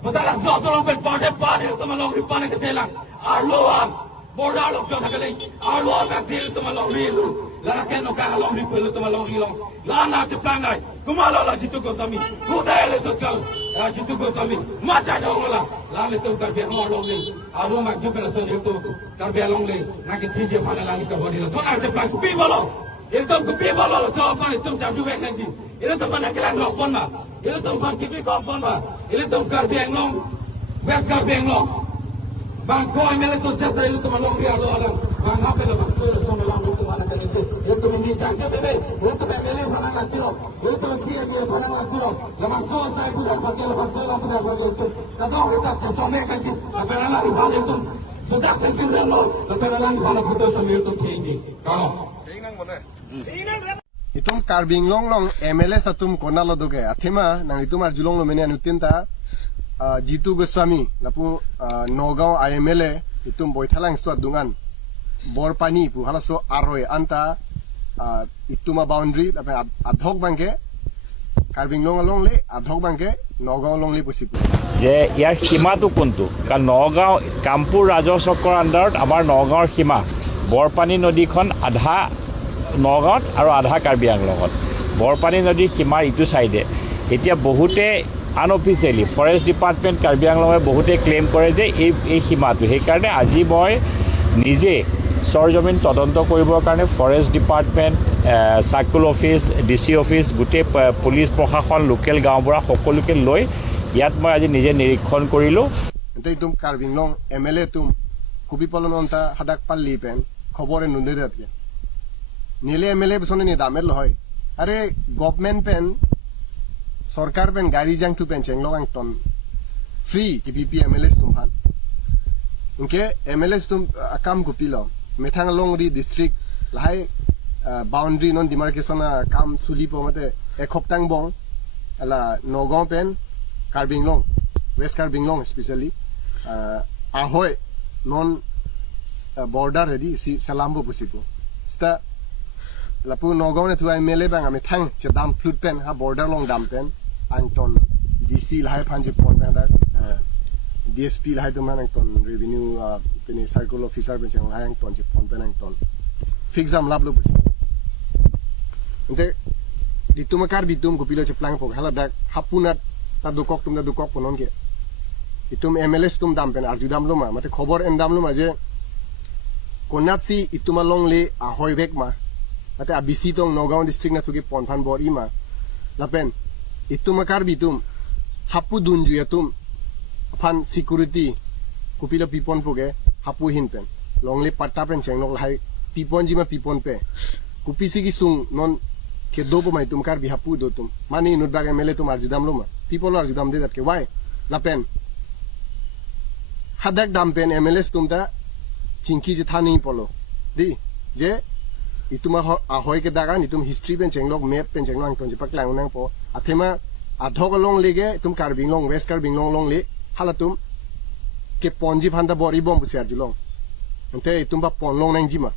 Padalang sa tulong pen party tumalong ripan ke telang. Arloam border lok jona kali. Arloam aktil tumalong rilu. Laraken no kagalong ripu tumalong rilong. Lana te plangai. Kumalo la jitu ko tami. Kudai le to kal. Jitu ko tami. Macha dong la. La le to kar mo long le. Arloam ak jupela so jitu kar long le. Na ke tije phana la ni ka bodi la. Sona te plan ku pi bolo. Itu ku pi bolo so pa itu jam ju bek nanti. Itu to mana kelang lok pon ma. Itu to ban kipi ko pon ma. Itu to kar long. West kar long. Bang ko emele to seta itu to malong ri alo alang. Bang apa le bang so malong itu mana kan itu mindi jangke bebe. Itu emele phana la tiro. Itu kia dia phana la tiro. Lamang so sai budak pakai lamang so la budak pakai itu. Kadang kita cocok kan tu. Apa la ri bang itu. Sudah kan kita lo. Apa la ri bang itu sambil itu tinggi. Kau. Itum karbing long MLA satum kona lo doge athema nang itum ar julong lo mene anutin ta Jitu Goswami lapu Nogao IMLA itum boithalang sto dungan borpani pu halaso aroi anta ituma boundary apa adhok bangke karbing long le adhok bangke Nogao long le pusipu যে ইয়াৰ সীমাটো কোনটো কাৰণ নগাঁও কামপুৰ ৰাজহ চক্ৰৰ আণ্ডাৰত আমাৰ নগাঁৱৰ সীমা বৰপানী নদীখন আধা নগাঁৱত আৰু আধা কাৰ্বি আংলঙত বৰপানী নদীৰ সীমাৰ ইটো চাইডে এতিয়া বহুতে আনঅফিচিয়েলি ফৰেষ্ট ডিপাৰ্টমেণ্ট কাৰ্বি আংলঙে বহুতে ক্লেইম কৰে যে এই সীমাটো সেইকাৰণে আজি মই নিজে সৰজমিন তদন্ত কৰিবৰ কাৰণে forest department circle office DC office গোটেই পুলিচ প্ৰশাসন লোকেল গাঁওবুঢ়া সকলোকে লৈ ইয়াত মই আজি নিজে নিৰীক্ষণ কৰিলোঁ এতে তুম কাৰ্বিং লং MLA তুম কুবি পলন অন্তা হাদাক পাল্লি পেন খবরে নুন্দে রাতে নীলে MLA বসনে নি দামেল হয় আরে গভর্নমেন্ট পেন সরকার পেন গাড়ি জাং টু পেন চেংলং আং টন ফ্রি কি বিপি MLA তুম ফান উনকে MLA তুম কাম গুপিলো মেথাং লং রি ডিস্ট্রিক্ট লাহাই বাউন্ডারি নন ডিমার্কেশন কাম চুলি পমতে এক সপ্তাহ বং এলা Nagaon PAN কাৰ্বিং long west কাৰ্বিং long specially ahoy non border ready si salambo pusipo sta lapu Nogao ne tu MLA bang ame thang che dam flut pen ha border long dam pen anton DC lai phanji pon pen da DSP lai tu man anton revenue peni circle officer ben chang lai anton che pon pen anton fix am lab lo pusi ente ditum kar bitum ko pilo che plang pok hala dak hapunat ta dukok ponon ke itum MLS tum dam pen arju dam loma mate khobor en dam loma je konatsi ituma long le ahoy bek ma mate abisi tong Nogao district na thuki ponphan bor ima lapen ituma kar bitum hapu dunju yatum phan security kupilo pipon poge hapu hin pen long le patta pen chenglok lai pipon jima pipon pe kupisi ki sung non ke do po mai tum kar bi hapu do tum mani nutbag MLA tum arju dam loma people arju dam de dat ke why lapen hadak dam pen MLS tumta chingki je thani polo di je ituma ahoy ke dagan itum history pen chenglok map pen chenglong ton je paklang nang po athema adhok long lege tum karbing long west karbing long le halatum ke ponji phanda bori bom busiar jilong ente itum ba pon long nang jima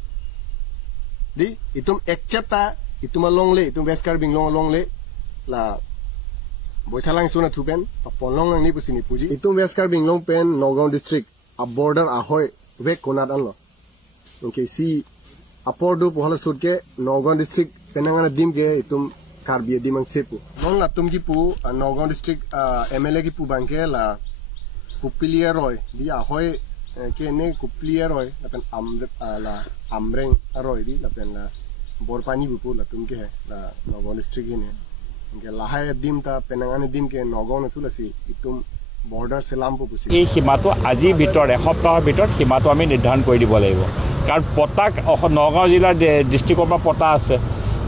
di itum ekchata ituma long le itum west karbing long le la boithalang suna thupen ponlong ni pusini puji itum west karbing long pen Nogao district a border ahoy vek konat anlo okay si apordo pohala sudke Nogao district penangana dim ke itum karbi dimang sepu long la tum ki pu Nogao district MLA ki pu bangke la kupilia roy di ahoy ke ne kupilia roy lapen la amreng roy di lapen la borpani bu pu la tum ke la Nogao district ne ke lahai dim ta penangani dim ke Nogao na tulasi itum border selampo pusi এই সীমাটো আজিৰ ভিতৰত এসপ্তাহৰ ভিতৰত সীমাটো আমি নিৰ্ধাৰণ কৰি দিব লাগিব কাৰণ পতাক নগাঁও জিলাৰ ডিষ্ট্ৰিক্টৰ পৰা পতা আছে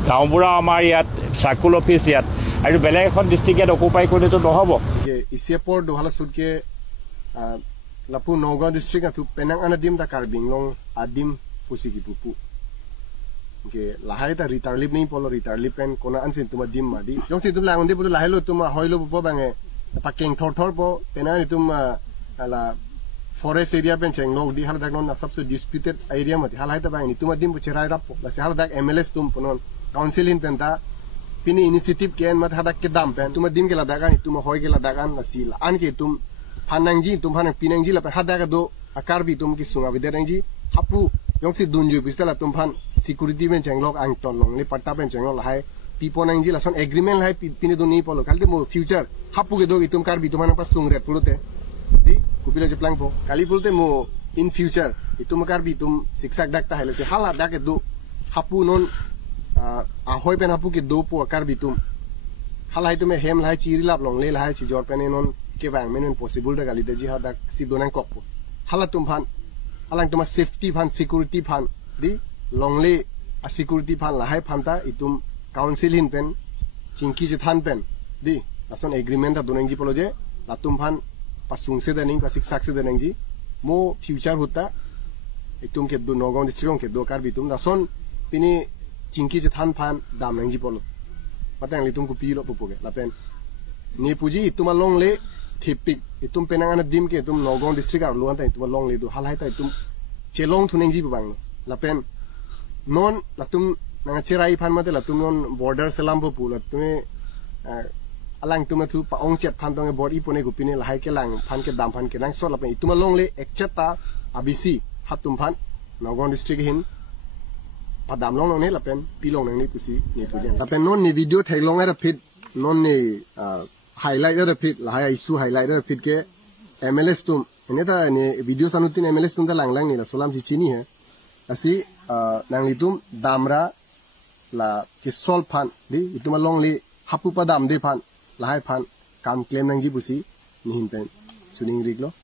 গাঁওবুঢ়া আমাৰ ইয়াত চাৰ্কুল অফিচ ইয়াত আৰু বেলেগ এখন ডিষ্ট্ৰিক্ট ইয়াত অকুপাই কৰিলেতো নহ'ব ইচিয়াপৰ দোহালা সুদকে লাপু Nogao district atu penangana dim ta karbing long adim pusi ki pupu ke lahai ta retarlip nei polo retarlip pen kona ansin tuma dim madi jong si tum la onde polo lahai lo tuma hoilo po bange paking thor po penani tum ala forest area pen chenglok di hal dak non na sabse disputed area mati hal hai ta bang ni tuma dim pucherai rap la se hal dak MLS tum ponon council in pen ta pini initiative ken mat hadak ke dam pen tuma dim ke ladakan tuma hoy ke ladakan la sil an ke tum พันนังจีตุมพันปีนังจีละเป็นฮัดได้ก็ดูอาการบีตุมกิสุงอาวิเดนังจีฮับปูยองสิดุนอยู่พิสเตละตุมพัน security เป็นเจงล็อกอังตอนลงเลยปัตตาเป็นเจงล็อกละให้ปีปนังจีละส่วน agreement ละให้ปีนี้ตัวนี้พอลคัลเดโม future ฮับปูก็ดูอิตุมการบีตุมพันpasสุงเร็ดพูดเตดิกูพิลาจะพลังพอคาลิพูดเตโม in future itum kar bi tum siksak dakta hele se hala dake do hapu non ahoy pen hapu ke do po kar bi tum hala hai tume hem lai chiri lap long le lai chi jor pen non ke bang men possible da gali de ji ha dak si donan kok po hala tum phan alang tuma safety phan security phan di long le a security phan la hai phan ta itum council hin pen chingki je than pen di ason agreement da donang ji polo je la tum phan pasung se dening pa siksak se dening ji mo future होता इतुम के दो Naugaon district के दो car भी तुम दासन पिनी चिंकी जे थान फान दाम नंजी पोलो पता नहीं तुमको पीलो पुपोगे लापेन ने पुजी तुम लोंग ले थिपिक इतुम पेनांगन दिम के तुम नौगांव डिस्ट्रिक्ट आर लोंता तुम लोंग ले दो हाल हाय ता तुम चेलोंग थुनेंजी बबांग लापेन नॉन लातुम नंगा चेराई फान मते लातुम नॉन बॉर्डर सलाम पु लातुमे alang tuma thu pa ong chet phan tong bor I pone gupine lahai ke lang phan ke dam phan ke nang so lapen ituma long le ekchata abisi hatum phan Nagaon district hin pa dam long ne lapen pilong nang ni pusi ni puja lapen non ni video thai long era fit non ni highlight era fit lahai isu highlight era fit ke MLS tum ene ta ni video sanutin MLS tum ta lang lang ni la solam si chini hai asi nang litum damra la ke sol phan di ituma long le hapu pa dam de phan lahai phan kam claim nang ji busi ni hin pen suning rig lo